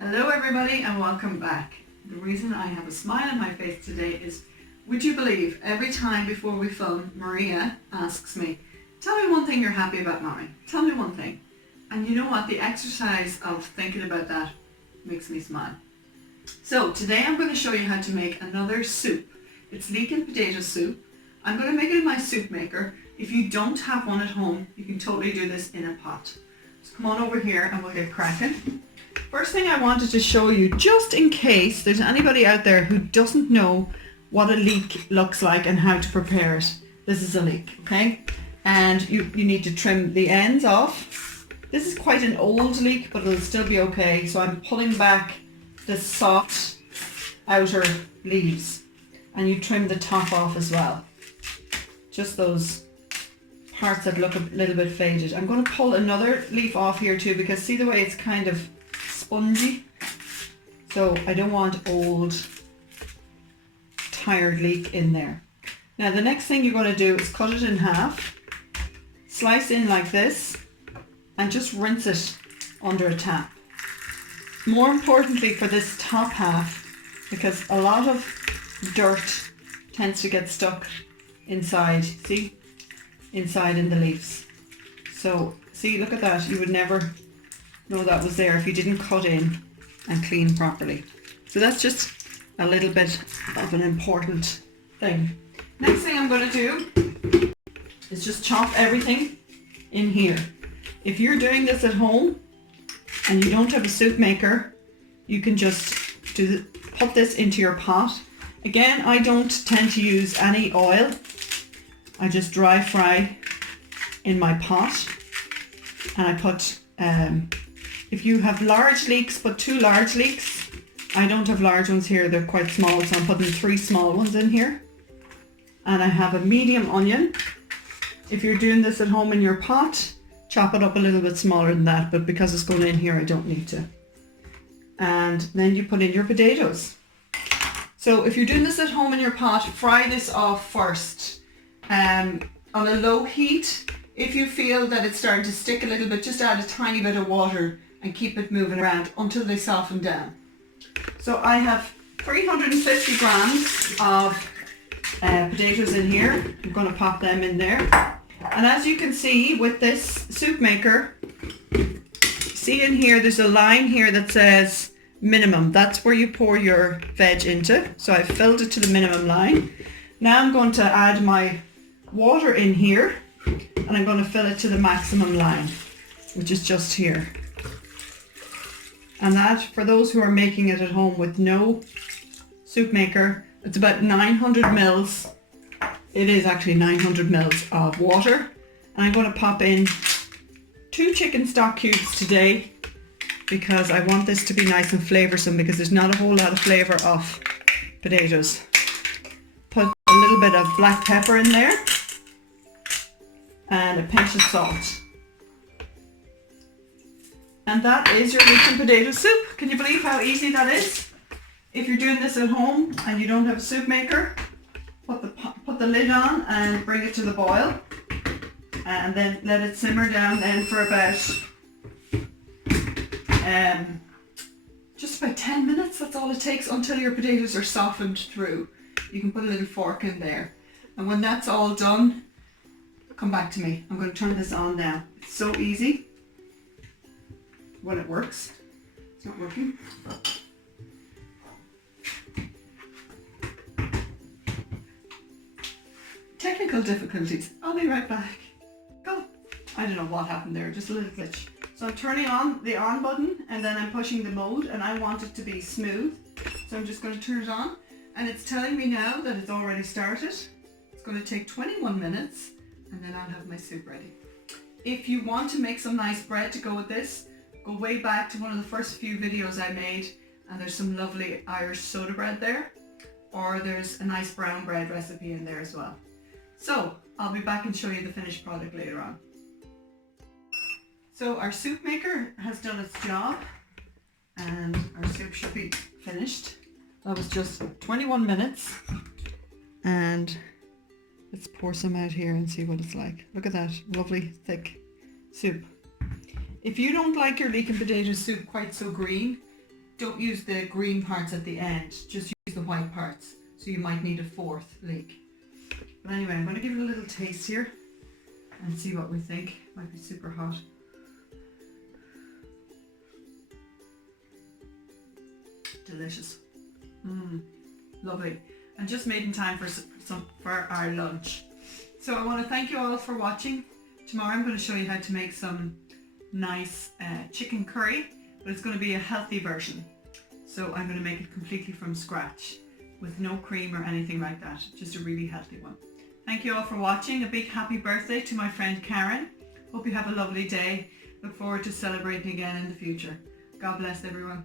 Hello everybody and welcome back. The reason I have a smile on my face today is, would you believe, every time before we film, Maria asks me, tell me one thing you're happy about, Mommy. Tell me one thing. And you know what? The exercise of thinking about that makes me smile. So today I'm going to show you how to make another soup. It's leek and potato soup. I'm going to make it in my soup maker. If you don't have one at home, you can totally do this in a pot. So come on over here and we'll get cracking. First thing I wanted to show you, just in case there's anybody out there who doesn't know what a leek looks like and how to prepare it. This is a leek, okay? And you need to trim the ends off. This is quite an old leek, but it'll still be okay. So I'm pulling back the soft outer leaves, and you trim the top off as well. Just those parts that look a little bit faded. I'm going to pull another leaf off here too, because see the way it's kind of spongy, so I don't want old tired leek in there. Now the next thing you're going to do is cut it in half, slice in like this, and just rinse it under a tap. More importantly for this top half, because a lot of dirt tends to get stuck inside, see, inside in the leaves. So see, look at that, you would never know that was there if you didn't cut in and clean properly. So that's just a little bit of an important thing. Next thing I'm going to do is just chop everything in here. If you're doing this at home and you don't have a soup maker, you can just put this into your pot. Again, I don't tend to use any oil. I just dry fry in my pot, and I put if you have large leeks, put 2 large leeks. I don't have large ones here, they're quite small, so I'm putting 3 small ones in here. And I have a medium onion. If you're doing this at home in your pot, chop it up a little bit smaller than that, but because it's going in here, I don't need to. And then you put in your potatoes. So if you're doing this at home in your pot, fry this off first on a low heat. If you feel that it's starting to stick a little bit, just add a tiny bit of water and keep it moving around until they soften down. So I have 350 grams of potatoes in here. I'm going to pop them in there. And as you can see with this soup maker, see in here there's a line here that says minimum. That's where you pour your veg into. So I've filled it to the minimum line. Now I'm going to add my water in here, and I'm going to fill it to the maximum line, which is just here. And that, for those who are making it at home with no soup maker, it's about 900 mils. It is actually 900 mils of water. And I'm going to pop in 2 chicken stock cubes today, because I want this to be nice and flavoursome, because there's not a whole lot of flavour of potatoes. Put a little bit of black pepper in there and a pinch of salt. And that is your leek and potato soup. Can you believe how easy that is? If you're doing this at home and you don't have a soup maker, put the lid on and bring it to the boil, and then let it simmer down then for about just about 10 minutes. That's all it takes, until your potatoes are softened through. You can put a little fork in there, and when that's all done, come back to me. I'm going to turn this on now. It's so easy when it works. It's not working. Technical difficulties. I'll be right back. Go. I don't know what happened there, just a little glitch. So I'm turning on the on button, and then I'm pushing the mode, and I want it to be smooth. So I'm just going to turn it on, and it's telling me now that it's already started. It's going to take 21 minutes, and then I'll have my soup ready. If you want to make some nice bread to go with this, go way back to one of the first few videos I made, and there's some lovely Irish soda bread there, or there's a nice brown bread recipe in there as well. So I'll be back and show you the finished product later on. So our soup maker has done its job, and our soup should be finished. That was just 21 minutes, and let's pour some out here and see what it's like. Look at that lovely thick soup. If you don't like your leek and potato soup quite so green, don't use the green parts at the end, just use the white parts. So you might need a fourth leek. But anyway, I'm going to give it a little taste here and see what we think. Might be super hot. Delicious. Lovely. And just made in time for our lunch. So I want to thank you all for watching. Tomorrow I'm going to show you how to make some nice chicken curry, but it's going to be a healthy version. So I'm going to make it completely from scratch with no cream or anything like that. Just a really healthy one. Thank you all for watching. A big happy birthday to my friend Karen. Hope you have a lovely day. Look forward to celebrating again in the future. God bless everyone.